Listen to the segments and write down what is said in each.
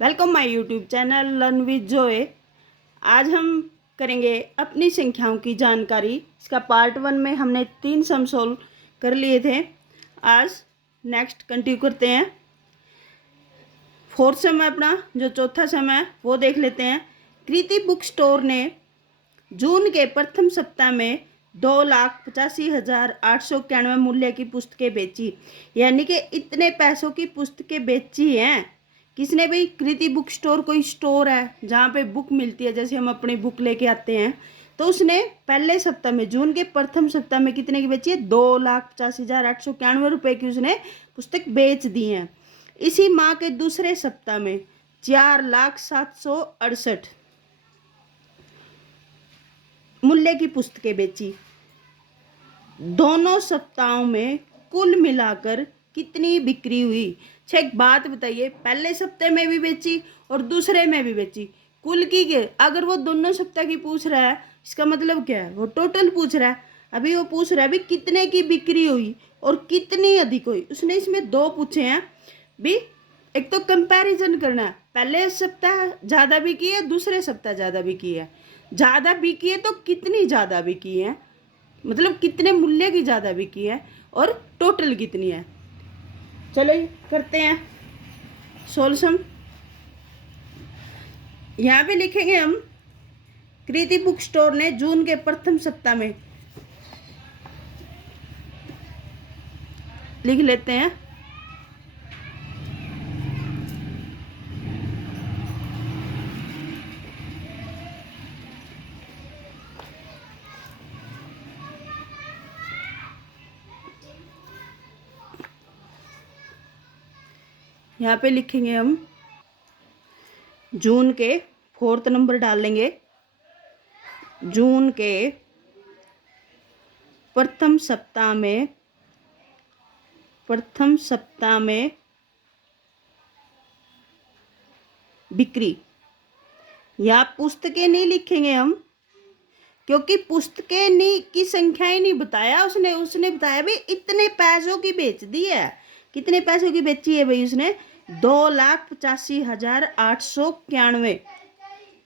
Welcome my YouTube channel learn with Joy. आज हम करेंगे अपनी संख्याओं की जानकारी। इसका पार्ट 1 में हमने 3 सम सोल्व कर लिए थे। आज नेक्स्ट कंटिन्यू करते हैं। फोर्थ सम है अपना, जो चौथा सम है वो देख लेते हैं। कृति बुक स्टोर ने जून के प्रथम सप्ताह में 2,85,891 मूल्य की पुस्तकें बेची। यानी कि इतने पैसों की पुस्तकें बेची हैं किसने भाई? कृति बुक स्टोर कोई स्टोर है जहाँ पे बुक मिलती है, जैसे हम अपनी बुक लेके आते हैं। तो उसने पहले सप्ताह में, जून के प्रथम सप्ताह में कितने की बेची है? 2,85,891 रुपये की उसने पुस्तक बेच दी हैं। इसी माह के दूसरे सप्ताह में 4,07,68 मूल्य की पुस्तकें बेची। दोनों सप्ताहों में कुल मिलाकर कितनी बिक्री हुई? अच्छा, एक बात बताइए, पहले सप्ताह में भी बेची और दूसरे में भी बेची, कुल की के अगर वो दोनों सप्ताह की पूछ रहा है, इसका मतलब क्या है? वो टोटल पूछ रहा है। अभी वो पूछ रहा है भी कितने की बिक्री हुई और कितनी अधिक हुई। उसने इसमें दो पूछे हैं भी। एक तो कंपैरिजन करना है, पहले सप्ताह ज़्यादा बिकी है, दूसरे सप्ताह ज़्यादा बिकी है। ज़्यादा बिकी है तो कितनी ज़्यादा बिकी है, मतलब कितने मूल्य की ज़्यादा बिकी है और टोटल कितनी है। चलो करते हैं सॉल्यूशन। यहाँ पे लिखेंगे हम, कृति बुक स्टोर ने जून के प्रथम सप्ताह में, लिख लेते हैं यहाँ पे लिखेंगे हम जून के, फोर्थ नंबर डाल लेंगे, जून के प्रथम सप्ताह में बिक्री। या पुस्तकें नहीं लिखेंगे हम, क्योंकि पुस्तकें नहीं की संख्या ही नहीं बताया उसने बताया भाई इतने पैसों की बेच दी है। कितने पैसों की बेची है भाई उसने? 2,85,891।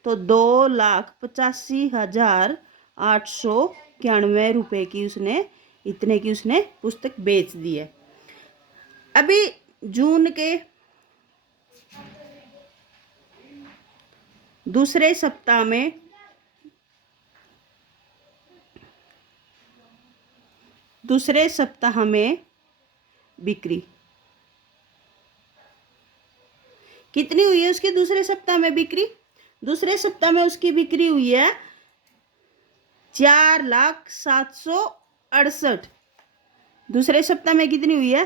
तो 2,85,891 रुपए की उसने, इतने की उसने पुस्तक बेच दी है। अभी जून के दूसरे सप्ताह में बिक्री कितनी हुई है उसकी? दूसरे सप्ताह में बिक्री, दूसरे सप्ताह में उसकी बिक्री हुई है 4,07,68। दूसरे सप्ताह में कितनी हुई है?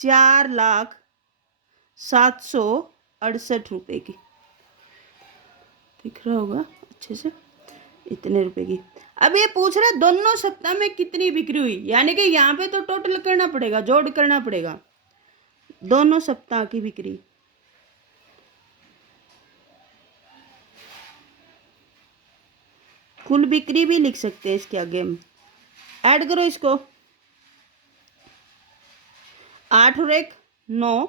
4,07,68 रुपए की। दिख रहा होगा अच्छे से, इतने रुपए की। अब ये पूछ रहा है दोनों सप्ताह में कितनी बिक्री हुई, यानी कि यहाँ पे तो टोटल करना पड़ेगा, जोड़ करना पड़ेगा दोनों सप्ताह की बिक्री। कुल बिक्री भी लिख सकते हैं इसके आगे हम। ऐड करो इसको, 8 और 1 9,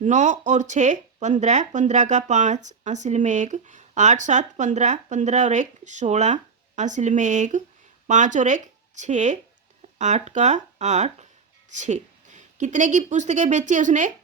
9 और 6 15, 15 का 5 असल में 1, 8 7 15, 15 और 1 16 असल में 1, 5 और 1 6, 8 का 8 6। कितने की पुस्तकें बेची उसने?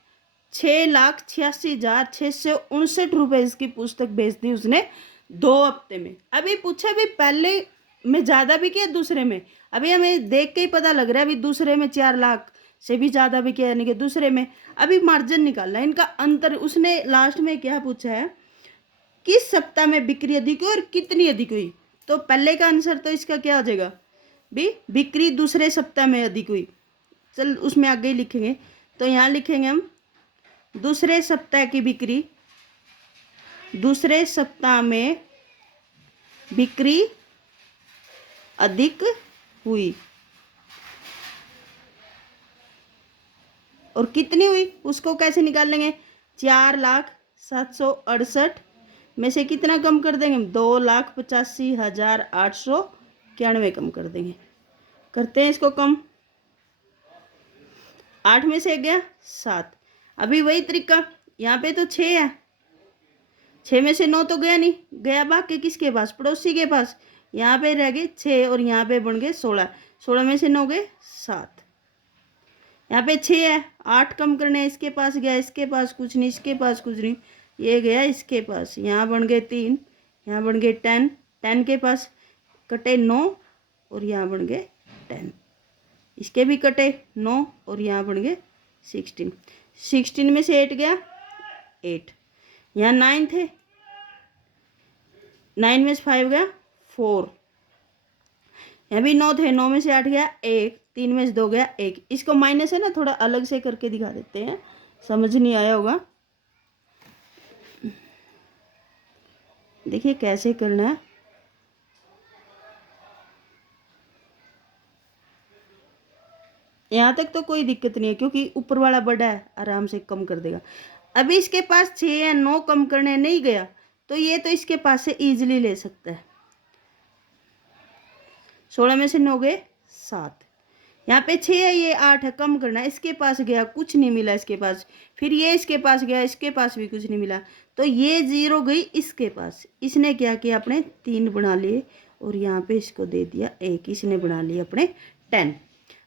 6,86,659 रुपये इसकी पुस्तक बेच दी उसने 2 हफ्ते में। अभी पूछा भी पहले में ज़्यादा बिकी है दूसरे में? अभी हमें देख के ही पता लग रहा है अभी दूसरे में 4 लाख से भी ज़्यादा बिकी है, यानी कि दूसरे में। अभी मार्जिन निकालना है इनका अंतर। उसने लास्ट में क्या पूछा है? किस सप्ताह में बिक्री अधिक हुई और कितनी अधिक हुई? तो पहले का आंसर तो इसका क्या हो जाएगा भी? बिक्री दूसरे सप्ताह में अधिक हुई। चल उसमें आगे ही लिखेंगे, तो यहाँ लिखेंगे हम दूसरे सप्ताह की बिक्री, दूसरे सप्ताह में बिक्री अधिक हुई। और कितनी हुई उसको कैसे निकाल लेंगे? 4,07,68 में से कितना कम कर देंगे? 2,85,891 कम कर देंगे। करते हैं इसको कम। 8 में से गया 7। अभी वही तरीका, यहाँ पे तो 6 है, 6 में से 9 तो गया नहीं, गया बाकी किसके पास, पड़ोसी के पास। यहाँ पे रह गए 6 और यहाँ पे बन गए 16, 16 में से 9 गए 7। यहाँ पे 6 है, 8 कम करने हैं, इसके पास गया, इसके पास कुछ नहीं, इसके पास कुछ नहीं, ये गया इसके पास, यहाँ बन गए 3, यहाँ बन गए 10, 10 के पास कटे 9 और यहाँ बन गए 10, इसके भी कटे 9 और यहाँ बन गए 16, 16 में से 8 गया 8, यहाँ 9 थे, 9 में से 5 गया 4, यहाँ भी 9 थे, 9 में से 8 गया 1, 3 में से 2 गया 1। इसको माइनस है ना थोड़ा अलग से करके दिखा देते हैं, समझ नहीं आया होगा। देखिए कैसे करना है। यहाँ तक तो कोई दिक्कत नहीं है क्योंकि ऊपर वाला बड़ा है, आराम से कम कर देगा। अभी इसके पास 6 है, 9 कम करने नहीं गया तो ये तो इसके पास से इजीली ले सकता है। 16 में से 9 गए 7, यहाँ पे 6 है, ये 8 है, कम करना है, इसके पास गया कुछ नहीं मिला इसके पास, फिर ये इसके पास गया, इसके पास भी कुछ नहीं मिला, तो ये 0 गई इसके पास। इसने क्या किया, अपने 3 बना लिए और यहाँ पे इसको दे दिया 1, इसने बना लिए अपने 10।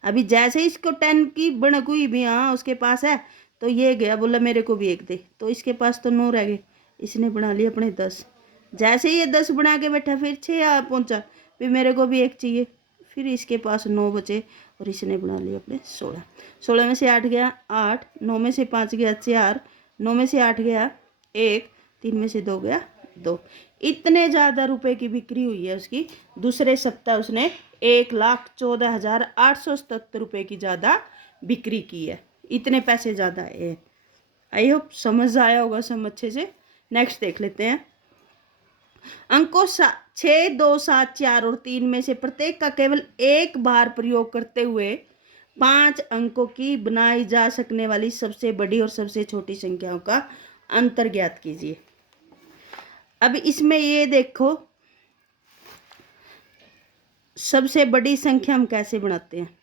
अभी जैसे इसको 10 की भनक हुई भी, हाँ उसके पास है, तो ये गया बोला मेरे को भी 1 दे, तो इसके पास तो 9 रह गए, इसने बना लिए अपने 10। जैसे ये 10 बना के बैठा फिर 6 आ पहुँचा, फिर मेरे को भी 1 चाहिए, फिर इसके पास 9 बचे और इसने बना लिए अपने 16। 16 में से 8 गया 8, 9 में से 5 गया 4, 9 में से 8 गया 1, 3 में से 2 गया 2। इतने ज़्यादा रुपए की बिक्री हुई है उसकी। दूसरे सप्ताह उसने 1,14,877 रुपये की ज़्यादा बिक्री की है, इतने पैसे ज़्यादा आए हैं। आई होप समझ आया होगा सब अच्छे से। नेक्स्ट देख लेते हैं। अंकों 6, 2, 7, 4 और 3 में से प्रत्येक का केवल एक बार प्रयोग करते हुए 5 अंकों की बनाई जा सकने वाली सबसे बड़ी और सबसे छोटी संख्याओं का अंतर ज्ञात कीजिए। अब इसमें ये देखो, सबसे बड़ी संख्या हम कैसे बनाते हैं,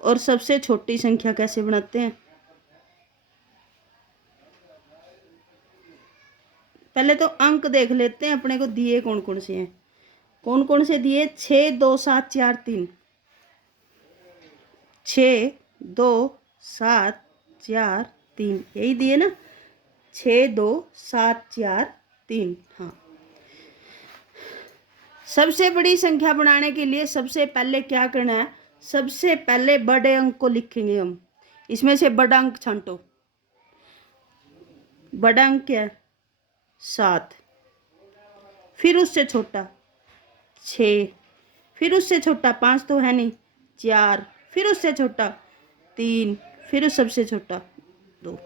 और सबसे छोटी संख्या कैसे बनाते हैं। पहले तो अंक देख लेते हैं अपने को दिए कौन कौन से हैं। कौन कौन से दिए, 6, 2, 7, 4, 3, 6, 2, 7, 4, 3, यही दिए ना, 6, 2, 7, 4, 3। हाँ, सबसे बड़ी संख्या बनाने के लिए सबसे पहले क्या करना है, सबसे पहले बड़े अंक को लिखेंगे हम। इसमें से बड़ा अंक छांटो। बड़ा अंक क्या है, 7, फिर उससे छोटा 6, फिर उससे छोटा 5 तो है नहीं 4, फिर उससे छोटा 3, फिर उस सबसे छोटा 2।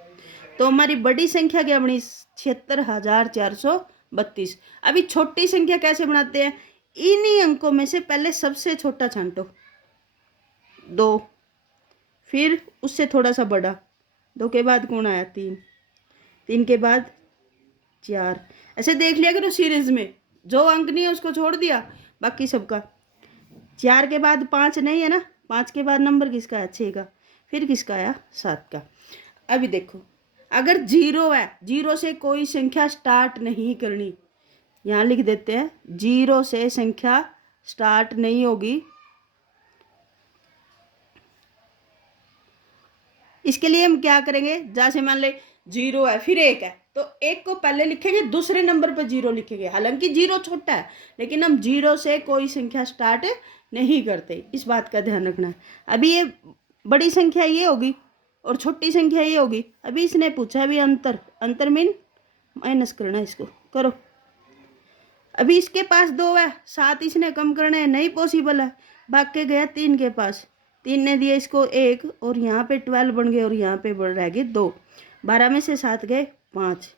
तो हमारी बड़ी संख्या क्या बनी, 76,432। अभी छोटी संख्या कैसे बनाते हैं, इन्हीं अंकों में से पहले सबसे छोटा छांटो 2, फिर उससे थोड़ा सा बड़ा, 2 के बाद कौन आया 3, 3 के बाद 4। ऐसे देख लिया करो सीरीज में, जो अंक नहीं है उसको छोड़ दिया, बाकी सबका। 4 के बाद 5 नहीं है ना, 5 के बाद नंबर किसका है, 6 का, फिर किसका आया 7 का। अभी देखो, अगर 0 है, 0 से कोई संख्या स्टार्ट नहीं करनी, यहाँ लिख देते हैं 0 से संख्या स्टार्ट नहीं होगी। इसके लिए हम क्या करेंगे, जैसे मान ले 0 है फिर 1 है, तो 1 को पहले लिखेंगे, दूसरे नंबर पर 0 लिखेंगे। हालांकि 0 छोटा है, लेकिन हम 0 से कोई संख्या स्टार्ट नहीं करते, इस बात का ध्यान रखना है। अभी ये बड़ी संख्या ये होगी और छोटी संख्या ये होगी। अभी इसने पूछा भी अंतर, अंतर मीन माइनस करना है, इसको करो। अभी इसके पास 2 है, 7 इसने कम करना है, नहीं पॉसिबल है, भाग के गया 3 के पास, 3 ने दिया इसको 1 और यहाँ पे 12 बन गए और यहाँ पे रह गए 2। 12 में से 7 गए 5,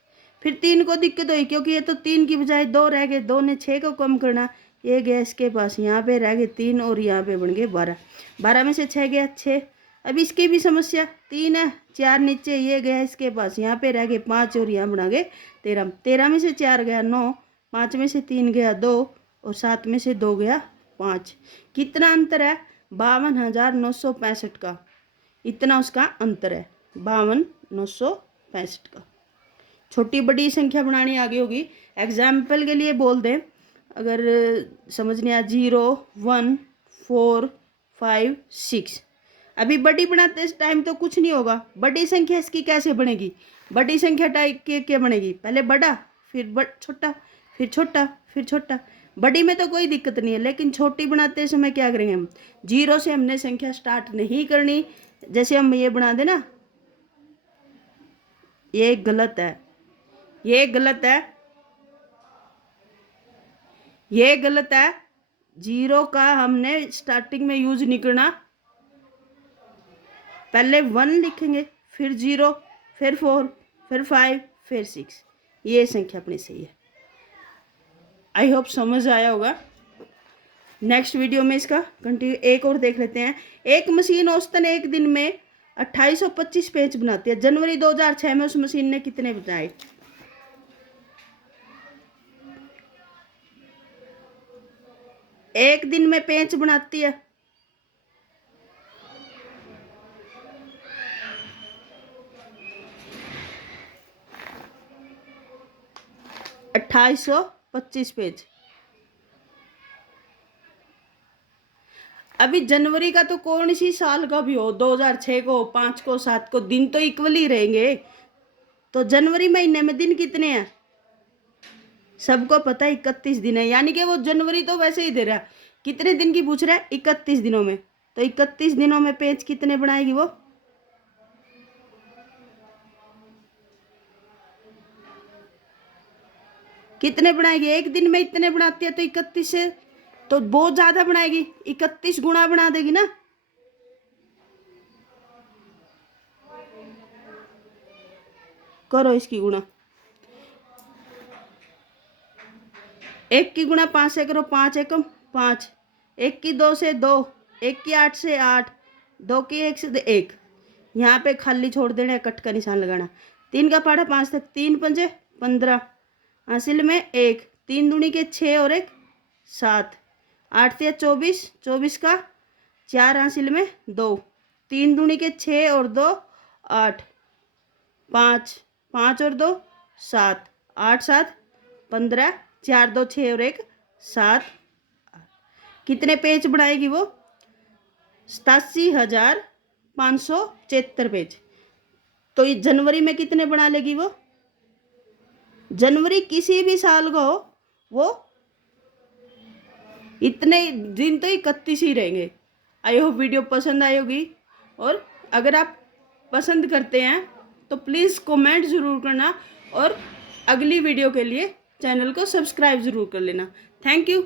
फिर 3 को दिक्कत हुई क्योंकि ये तो 3 की बजाय 2 रह गए, 2 ने 6 को कम करना, ये गया इसके पास, यहाँ पे रह गए 3 और यहाँ पे बन गए 12। 12 में से 6 गया 6। अब इसकी भी समस्या, 3 है, 4 नीचे, ये गया इसके पास, यहाँ पे रह गए 5 और यहाँ बना गए 13। 13 में से 4 गया 9, 5 में से 3 गया 2 और 7 में से 2 गया 5। कितना अंतर है, 52,965 का। इतना उसका अंतर है 52,965 का। छोटी बड़ी संख्या बनानी आ गई होगी। एग्जाम्पल के लिए बोल दें, अगर समझ नहीं आया 0 1 4 5 6। अभी बड़ी बनाते इस टाइम तो कुछ नहीं होगा। बड़ी संख्या इसकी कैसे बनेगी? बड़ी संख्या टाइप के क्या बनेगी? पहले बड़ा, फिर छोटा, फिर छोटा, फिर छोटा। बड़ी में तो कोई दिक्कत नहीं है, लेकिन छोटी बनाते समय क्या करेंगे हम? 0 से हमने संख्या स्टार्ट नहीं करनी। जैसे हम ये बना देना, ये गलत है, ये गलत है, ये गलत है। 0 का हमने स्टार्टिंग में यूज नहीं करना। पहले 1 लिखेंगे, फिर 0, फिर 4, फिर 5, फिर 6। ये संख्या अपनी सही है। आई होप समझ आया होगा। नेक्स्ट वीडियो में इसका कंटिन्यू एक और देख लेते हैं। एक मशीन औसतन एक दिन में 2825 पेज बनाती है। जनवरी 2006 में उस मशीन ने कितने बनाए? एक दिन में पेज बनाती है 2825 पेज। अभी जनवरी का तो कौन सी साल का भी हो, 2006 को, 5 को, 7 को, दिन तो इक्वल ही रहेंगे। तो जनवरी महीने में दिन कितने हैं? सबको पता है 31 दिन है, यानी कि वो जनवरी तो वैसे ही दे रहा है। कितने दिन की पूछ रहा है? 31 दिनों में। तो 31 दिनों में पेज कितने बनाएगी वो? कितने बनाएगी? एक दिन में इतने बनाती है तो 31 से तो बहुत ज्यादा बनाएगी। 31 गुना बना देगी ना। करो इसकी गुणा। 1 की गुणा 5 से करो, 5 एकम 5। 1 की 2 से 2, 1 की 8 से 8, 2 की 1 से 1। यहाँ पे खाली छोड़ देना है, कट का निशान लगाना। 3 का पहाड़ा 5 तक, 3 पंजे 15, हासिल में 1, 3 दूनी के 6 और 1 7, 8 से 24, 24 का 4 हासिल में 2, 3 दूनी के 6 और 2 8, 5, 5 और 2 7, 8 7 15, 4 2 6 और 1 7। कितने पेज बनाएगी वो? 87,573 पेज। तो ये जनवरी में कितने बना लेगी वो? जनवरी किसी भी साल का हो, वो इतने दिन तो 31 ही रहेंगे। आई होप वीडियो पसंद आई होगी, और अगर आप पसंद करते हैं तो प्लीज़ कमेंट ज़रूर करना, और अगली वीडियो के लिए चैनल को सब्सक्राइब ज़रूर कर लेना। Thank you.